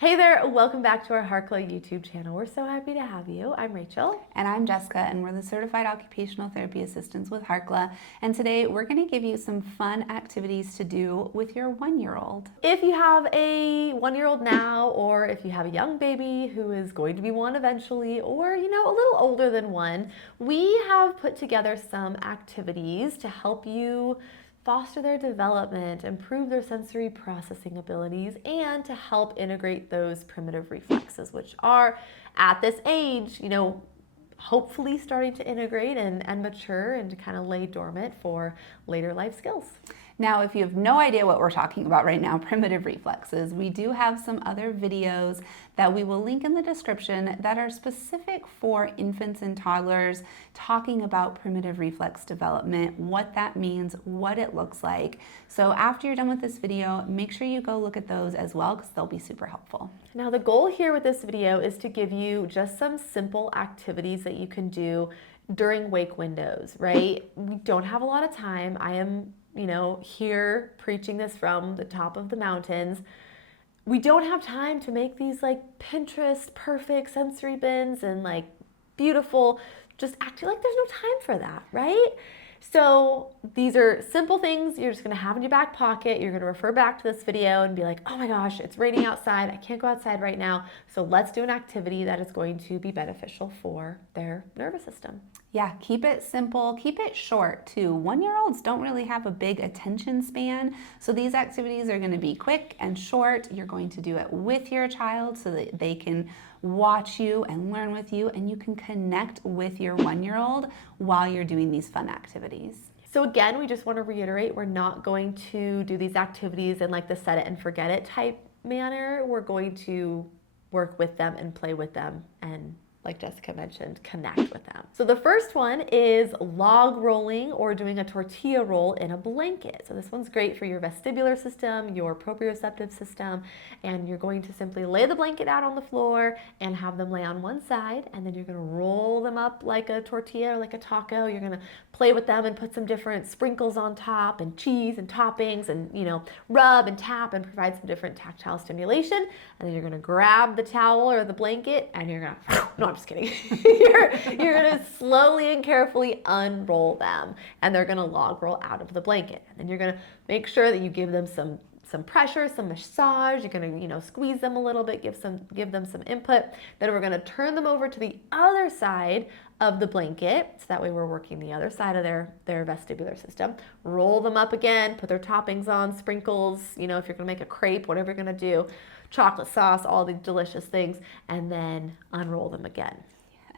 Hey there, welcome back to our Harkla YouTube channel. We're so happy to have you. I'm Rachel. And I'm Jessica, and we're the Certified Occupational Therapy Assistants with Harkla. And today we're going to give you some fun activities to do with your 1-year-old. If you have a 1-year-old now, or if you have a young baby who is going to be one eventually, or a little older than one, we have put together some activities to help you foster their development, improve their sensory processing abilities, and to help integrate those primitive reflexes, which are at this age, hopefully starting to integrate and mature and to kind of lay dormant for later life skills. Now, if you have no idea what we're talking about right now, primitive reflexes, we do have some other videos that we will link in the description that are specific for infants and toddlers, talking about primitive reflex development, what that means, what it looks like. So after you're done with this video, make sure you go look at those as well because they'll be super helpful. Now, the goal here with this video is to give you just some simple activities that you can do during wake windows, right? We don't have a lot of time. I am here preaching this from the top of the mountains. We don't have time to make these like Pinterest perfect sensory bins and like beautiful, just acting like there's no time for that, right? So these are simple things you're just gonna have in your back pocket. You're gonna refer back to this video and be like, oh my gosh, it's raining outside. I can't go outside right now. So let's do an activity that is going to be beneficial for their nervous system. Yeah, keep it simple, keep it short too. 1-year-olds don't really have a big attention span, so these activities are going to be quick and short. You're going to do it with your child so that they can watch you and learn with you, and you can connect with your 1-year-old while you're doing these fun activities. So again, we just want to reiterate, we're not going to do these activities in like the set it and forget it type manner. We're going to work with them and play with them and, like Jessica mentioned, connect with them. So the first one is log rolling or doing a tortilla roll in a blanket. So this one's great for your vestibular system, your proprioceptive system, and you're going to simply lay the blanket out on the floor and have them lay on one side, and then you're gonna roll them up like a tortilla or like a taco. You're gonna play with them and put some different sprinkles on top and cheese and toppings and, rub and tap and provide some different tactile stimulation. And then you're gonna grab the towel or the blanket and you're gonna, no, I'm just kidding. you're gonna slowly and carefully unroll them, and they're gonna log roll out of the blanket. And then you're gonna make sure that you give them some pressure, some massage. You're gonna, squeeze them a little bit, give them some input. Then we're gonna turn them over to the other side of the blanket, so that way we're working the other side of their vestibular system. Roll them up again, put their toppings on, sprinkles, if you're gonna make a crepe, whatever you're gonna do, chocolate sauce, all the delicious things, and then unroll them again.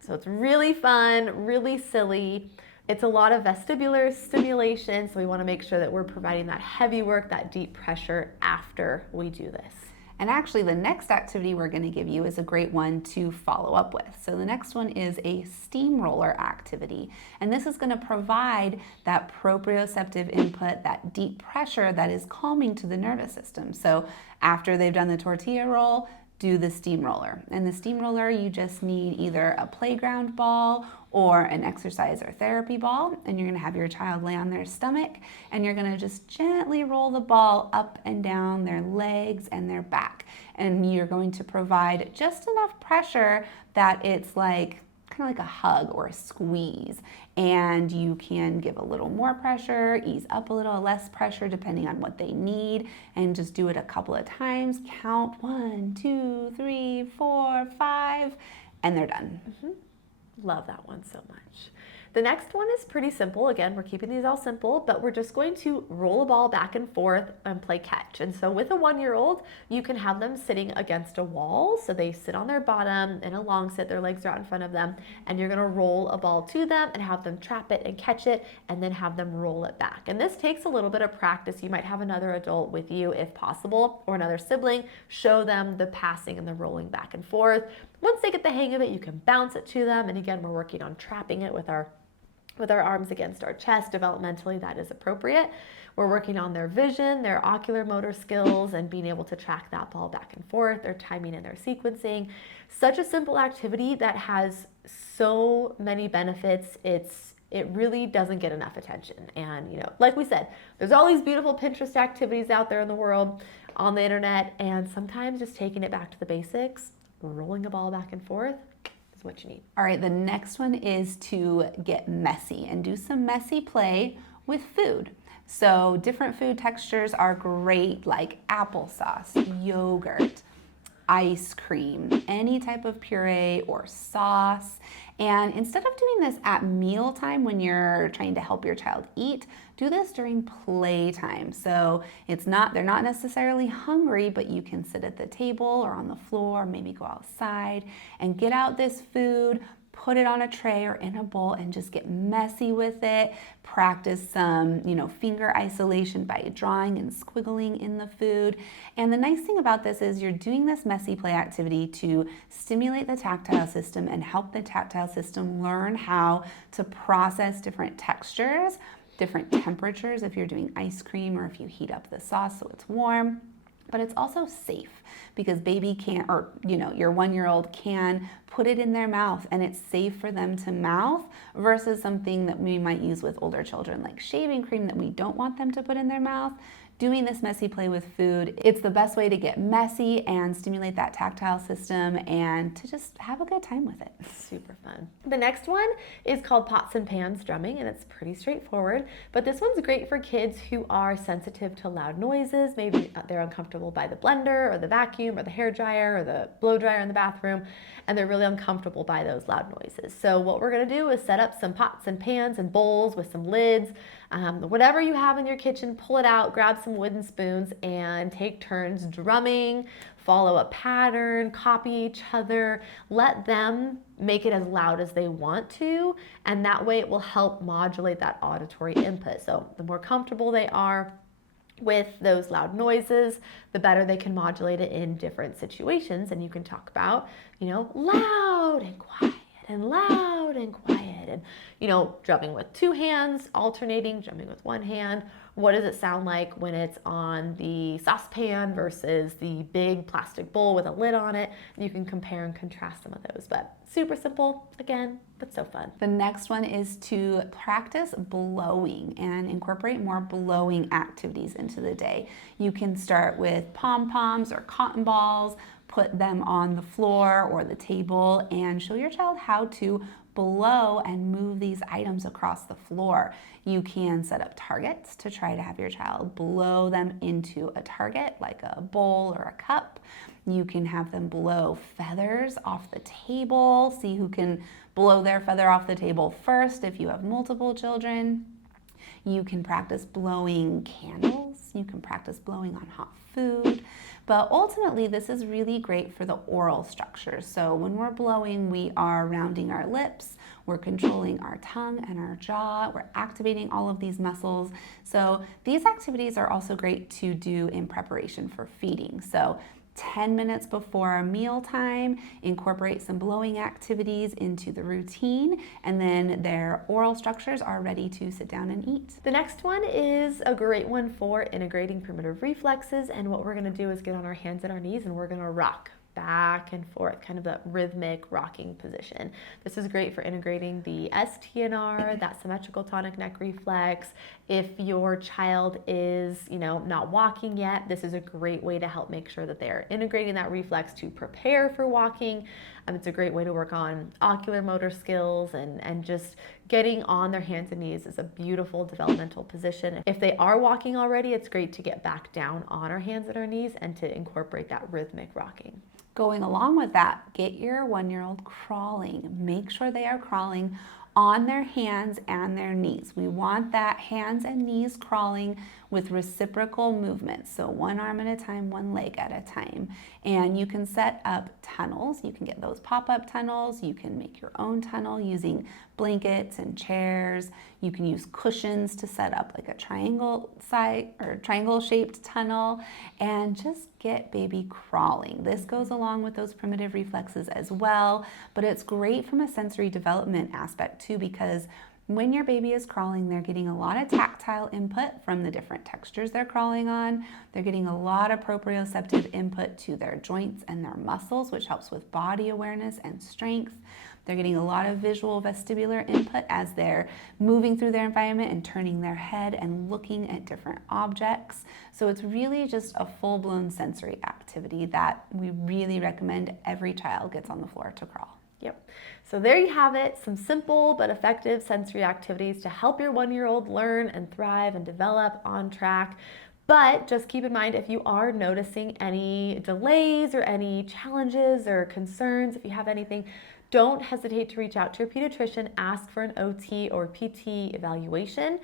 So it's really fun, really silly. It's a lot of vestibular stimulation, so we want to make sure that we're providing that heavy work, that deep pressure after we do this. And actually, the next activity we're going to give you is a great one to follow up with. So the next one is a steamroller activity. And this is going to provide that proprioceptive input, that deep pressure that is calming to the nervous system. So after they've done the tortilla roll, do the steamroller. And the steamroller, you just need either a playground ball or an exercise or therapy ball, and you're gonna have your child lay on their stomach, and you're gonna just gently roll the ball up and down their legs and their back. And you're going to provide just enough pressure that it's like kind of like a hug or a squeeze. And you can give a little more pressure, ease up a little, less pressure depending on what they need, and just do it a couple of times. Count 1, 2, 3, 4, 5, and they're done. Love that one so much. The next one is pretty simple. Again, we're keeping these all simple, but we're just going to roll a ball back and forth and play catch. And so with a 1-year-old, you can have them sitting against a wall. So they sit on their bottom in a long sit, their legs are out in front of them, and you're gonna roll a ball to them and have them trap it and catch it, and then have them roll it back. And this takes a little bit of practice. You might have another adult with you if possible, or another sibling. Show them the passing and the rolling back and forth. Once they get the hang of it, you can bounce it to them. And again, we're working on trapping it with our arms against our chest. Developmentally, that is appropriate. We're working on their vision, their ocular motor skills, and being able to track that ball back and forth, their timing and their sequencing. Such a simple activity that has so many benefits. It's it really doesn't get enough attention. And, you know, like we said, there's all these beautiful Pinterest activities out there in the world, on the internet, and sometimes just taking it back to the basics, rolling a ball back and forth is what you need. All right, the next one is to get messy and do some messy play with food. So different food textures are great, like applesauce, yogurt, ice cream, any type of puree or sauce. And instead of doing this at mealtime when you're trying to help your child eat, do this during playtime. So they're not necessarily hungry, but you can sit at the table or on the floor, maybe go outside and get out this food, put it on a tray or in a bowl and just get messy with it. Practice some, finger isolation by drawing and squiggling in the food. And the nice thing about this is you're doing this messy play activity to stimulate the tactile system and help the tactile system learn how to process different textures, different temperatures if you're doing ice cream or if you heat up the sauce so it's warm. But it's also safe because baby can't, or your 1-year-old can put it in their mouth and it's safe for them to mouth versus something that we might use with older children like shaving cream that we don't want them to put in their mouth. Doing this messy play with food, it's the best way to get messy and stimulate that tactile system and to just have a good time with it. Super fun. The next one is called pots and pans drumming, and it's pretty straightforward, but this one's great for kids who are sensitive to loud noises. Maybe they're uncomfortable by the blender or the vacuum or the hair dryer or the blow dryer in the bathroom, and they're really uncomfortable by those loud noises. So what we're gonna do is set up some pots and pans and bowls with some lids. Whatever you have in your kitchen, pull it out, grab some wooden spoons and take turns drumming, follow a pattern, copy each other, let them make it as loud as they want to, and that way it will help modulate that auditory input. So the more comfortable they are with those loud noises, the better they can modulate it in different situations. And you can talk about, loud and quiet and loud and quiet and, drumming with 2 hands, alternating, drumming with 1 hand. What does it sound like when it's on the saucepan versus the big plastic bowl with a lid on it? You can compare and contrast some of those, but super simple, again, but so fun. The next one is to practice blowing and incorporate more blowing activities into the day. You can start with pom-poms or cotton balls, put them on the floor or the table and show your child how to blow and move these items across the floor. You can set up targets to try to have your child blow them into a target like a bowl or a cup. You can have them blow feathers off the table. See who can blow their feather off the table first if you have multiple children. You can practice blowing candles. You can practice blowing on hot food. But ultimately, this is really great for the oral structure. So when we're blowing, we are rounding our lips, we're controlling our tongue and our jaw, we're activating all of these muscles. So these activities are also great to do in preparation for feeding. So 10 minutes before mealtime, incorporate some blowing activities into the routine, and then their oral structures are ready to sit down and eat. The next one is a great one for integrating primitive reflexes, and what we're gonna do is get on our hands and our knees and we're gonna rock back and forth, kind of that rhythmic rocking position. This is great for integrating the STNR, that symmetrical tonic neck reflex. If your child is, not walking yet, this is a great way to help make sure that they're integrating that reflex to prepare for walking. It's a great way to work on ocular motor skills and just getting on their hands and knees is a beautiful developmental position. If they are walking already, it's great to get back down on our hands and our knees and to incorporate that rhythmic rocking. Going along with that, get your 1-year-old crawling. Make sure they are crawling on their hands and their knees. We want that hands and knees crawling with reciprocal movements. So 1 arm at a time, 1 leg at a time. And you can set up tunnels. You can get those pop-up tunnels. You can make your own tunnel using blankets and chairs. You can use cushions to set up like a triangle shaped tunnel and just get baby crawling. This goes along with those primitive reflexes as well, but it's great from a sensory development aspect too, because When your baby is crawling, they're getting a lot of tactile input from the different textures they're crawling on. They're getting a lot of proprioceptive input to their joints and their muscles, which helps with body awareness and strength. They're getting a lot of visual vestibular input as they're moving through their environment and turning their head and looking at different objects. So it's really just a full-blown sensory activity that we really recommend every child gets on the floor to crawl. Yep. So there you have it, some simple but effective sensory activities to help your 1-year-old learn and thrive and develop on track. But just keep in mind, if you are noticing any delays or any challenges or concerns, if you have anything, don't hesitate to reach out to your pediatrician, ask for an OT or PT evaluation,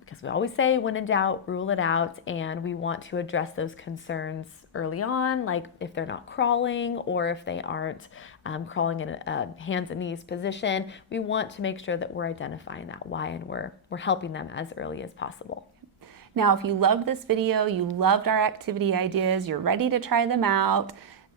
because we always say, when in doubt, rule it out, and we want to address those concerns early on, like if they're not crawling or if they aren't crawling in a hands and knees position. We want to make sure that we're identifying that why, and we're helping them as early as possible. Now, if you loved this video, you loved our activity ideas, you're ready to try them out,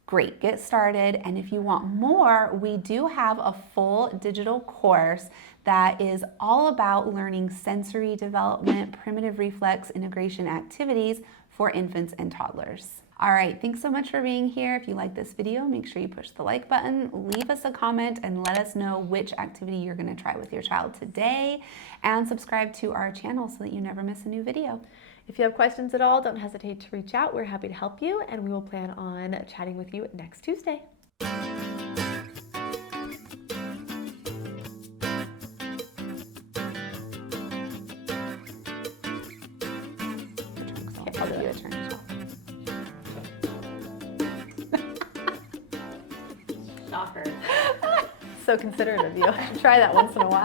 great, get started. And if you want more, we do have a full digital course that is all about learning sensory development, primitive reflex integration activities for infants and toddlers. All right, thanks so much for being here. If you like this video, make sure you push the like button, leave us a comment, and let us know which activity you're gonna try with your child today, and subscribe to our channel so that you never miss a new video. If you have questions at all, don't hesitate to reach out. We're happy to help you, and we will plan on chatting with you next Tuesday. I'll do a turn. Shocker. So considerate of you. I should try that once in a while.